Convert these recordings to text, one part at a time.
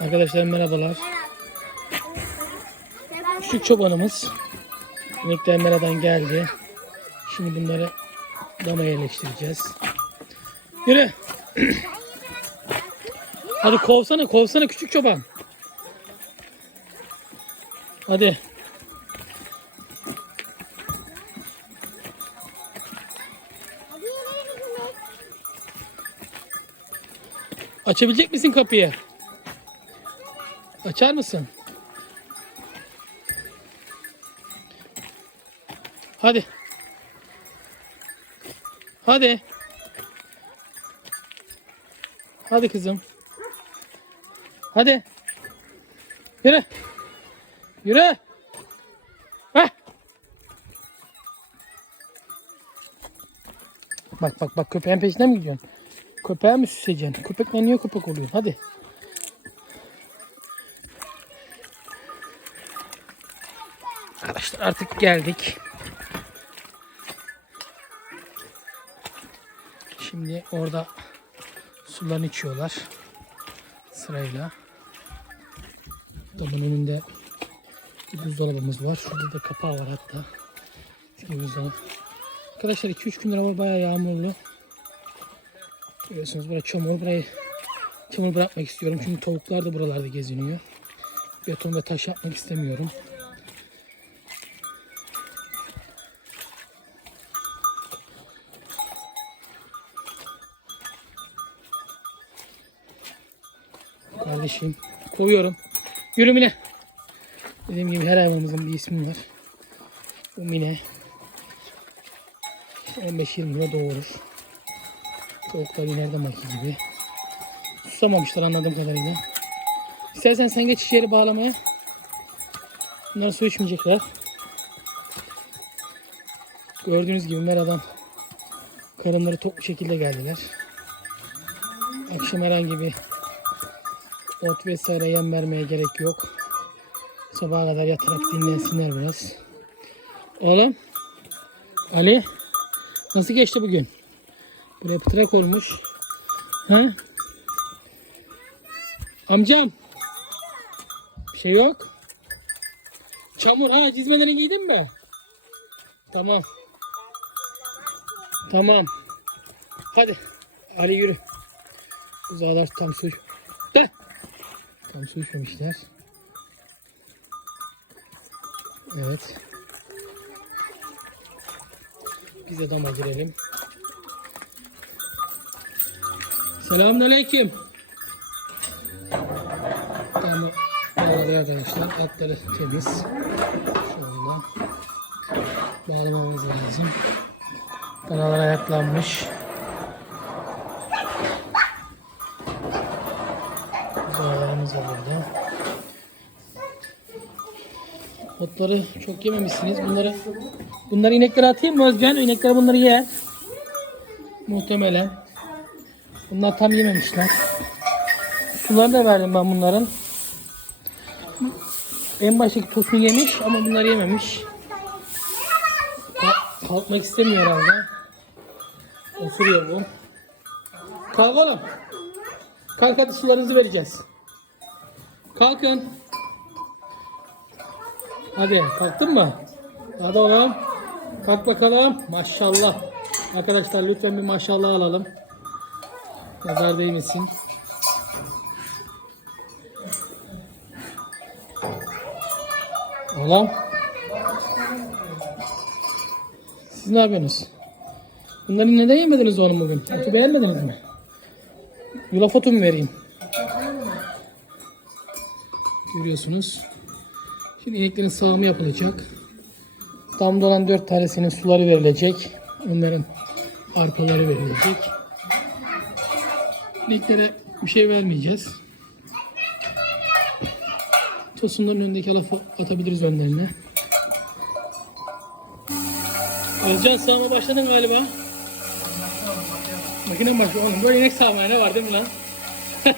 Arkadaşlar merhabalar. Küçük çobanımız inekler meradan geldi. Şimdi bunları dama yerleştireceğiz. Yürü. Hadi kovsana kovsana küçük çoban. Hadi. Açabilecek misin kapıyı? Açar mısın? Hadi. Hadi. Hadi kızım. Hadi. Yürü. Yürü. Heh. Bak bak bak köpeğin peşinden mi gidiyorsun? Köpeğe mi süseceksin? Köpekle niye köpek oluyorsun? Hadi. Artık geldik. Şimdi orada sularını içiyorlar. Sırayla. Damın önünde bir buzdolabımız var. Şurada da kapağı var hatta. Arkadaşlar 2-3 gündür hava bayağı yağmurlu. Görüyorsunuz buraya çamur. Burayı çamur bırakmak istiyorum. Çünkü tavuklar da buralarda geziniyor. Beton ve taş yapmak istemiyorum. Kardeşim kovuyorum. Yürü Mine. Dediğim gibi her hayvanımızın bir ismi var. Bu Mine. 15-20 lira doğurur. Tavuklar ineride maki gibi. Susamamışlar anladığım kadarıyla. İstersen sen geç içeri bağlamaya. Bunlar su içmeyecekler. Gördüğünüz gibi meradan karınları tok şekilde geldiler. Akşam herhangi bir ot vesaire yem vermeye gerek yok. Sabaha kadar yatarak dinlensinler biraz. Oğlum. Ali. Nasıl geçti bugün? Buraya pıtrak olmuş. Ha? Amcam. Bir şey yok. Çamur ha cizmelerini giydin mi? Tamam. Tamam. Hadi. Ali yürü. Uzağlar tam su. Su içmemişler. Evet. Biz de dama girelim. Selamünaleyküm. Damı bağladı arkadaşlar. Atları temiz. Şöyle. Bağlamamız lazım. Danalar ayaklanmış. Otları çok yememişsiniz. Bunları bunları ineklere atayım mı Özgen? İnekler bunları yer. Muhtemelen. Bunlar tam yememişler. Sularını da verdim ben bunların. En baştaki tosunu yemiş ama bunları yememiş. Ka- Kalkmak istemiyor herhalde. Osuruyor bu. Kalk oğlum. Kalk hadi sularınızı vereceğiz. Kalkın. Hadi kalktın mı? Hadi oğlum. Kalk bakalım. Maşallah. Arkadaşlar lütfen bir maşallah alalım. Nazar değmesin. Oğlum. Siz ne yapıyorsunuz? Bunları neden yemediniz oğlum bugün? Otu beğenmediniz mi? Yulaf otu mu vereyim? Görüyorsunuz. Şimdi ineklerin sağımı yapılacak. Damda olan dört tanesinin suları verilecek. Onların arpaları verilecek. İneklere bir şey vermeyeceğiz. Tosunların önündeki lafı atabiliriz önlerine. Özcan sağma başladın galiba. Makine başı oğlum böyle inek sağmaya ne var değil mi lan?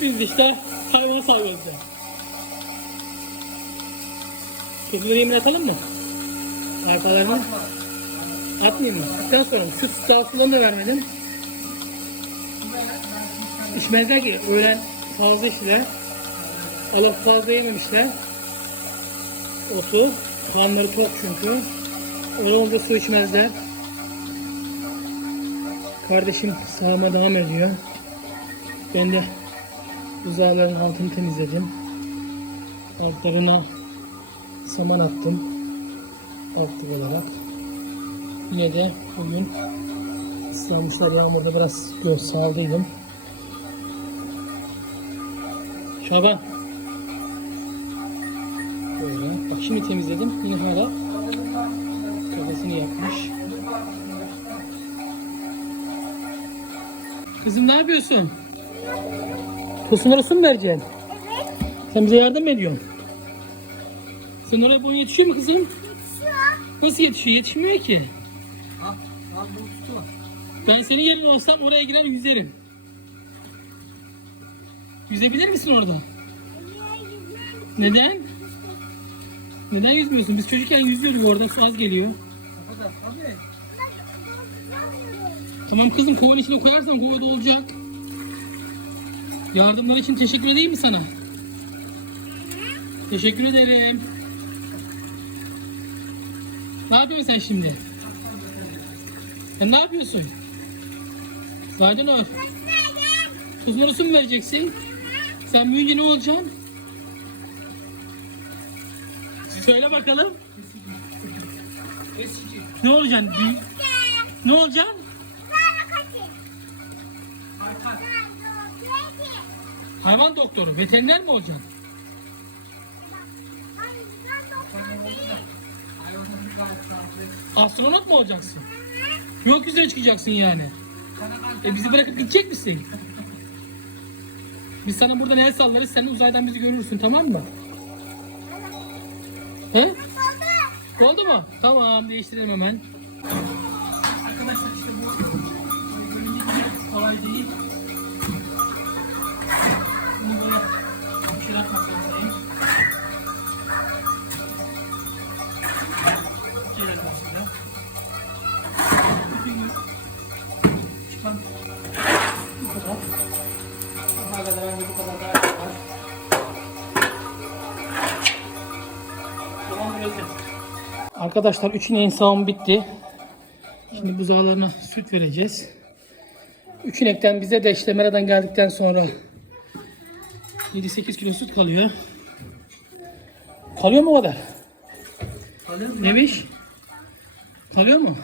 Biz işte hayvan sağıyoruz ya. Kedileri yemin atalım mı? Arkalarına. Atmayayım mı? Attıktan sonra şu sağ sularını da vermedin. içmezler ki öğlen fazla içtiler. Alıp fazla yememişler. Otu. Kanları tok çünkü. Öyle olunca su içmezler. Kardeşim sağıma devam ediyor. Ben de buzağların altını temizledim. Altlarına saman attım. Aktif olarak. Yine de bugün ıslanmışlar yağmurda biraz göz saldıydım. Şaban. Böyle. Bak şimdi temizledim. Yine hala kafasını yapmış. Kızım ne yapıyorsun? Tosunları su mu vereceksin? Sen bize yardım mı ediyorsun? Sen oraya boyun yetişiyor mu kızım? Nasıl yetişiyor? Yetişmiyor ki. Ben senin yerine olsam oraya girer yüzerim. Yüzebilir misin orada? Neden? Neden yüzmüyorsun? Biz çocukken yüzüyorduk orada su az geliyor. Tamam kızım kovanın içine koyarsan kova dolacak. Yardımlar için teşekkür edeyim mi sana? Teşekkür ederim. Ne yapıyorsun sen şimdi? Sen ne yapıyorsun? Zaydanur. Tuzları su mu vereceksin? Sen büyüyünce ne olacaksın? Söyle bakalım. Ne olacaksın? Büyü- Ne olacaksın? Hayvan doktoru, veteriner mi olacaksın? Astronot mu olacaksın? Gökyüzüne çıkacaksın yani. E bizi bırakıp gidecek misin? Biz sana buradan el sallarız, sen uzaydan bizi görürsün tamam mı? He? Oldu mu? Tamam, değiştirelim hemen. Arkadaşlar işte bu kolay değil. Arkadaşlar üç ineğin sağımı bitti. Şimdi buzağlarına süt vereceğiz. Üç inekten bize de işte meradan geldikten sonra 7-8 kilo süt kalıyor. Kalıyor mu o kadar? Kalıyor mu? Nemiş? Kalıyor mu?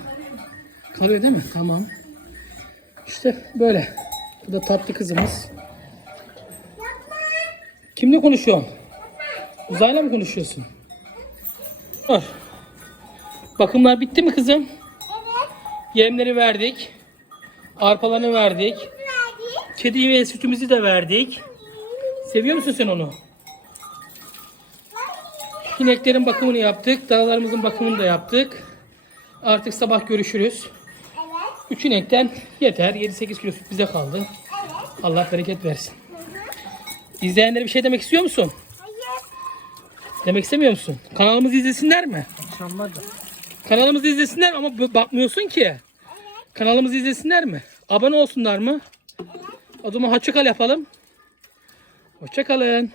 Kalıyor değil mi? Tamam. İşte böyle. Bu da tatlı kızımız. Kimle konuşuyorsun? Uzayla mı konuşuyorsun? Var. Bakımlar bitti mi kızım? Yemleri verdik. Arpalarını verdik. Kedi ve sütümüzü de verdik. Seviyor musun sen onu? İneklerin bakımını yaptık. Danalarımızın bakımını da yaptık. Artık sabah görüşürüz. Üç inekten yeter. 7-8 kilo süt bize kaldı. Allah bereket versin. İzleyenlere bir şey demek istiyor musun? Demek istemiyor musun? Kanalımızı izlesinler mi? Da. Kanalımızı izlesinler ama bakmıyorsun ki. Kanalımızı izlesinler mi? Abone olsunlar mı? O zaman yapalım. Hoşçakalın.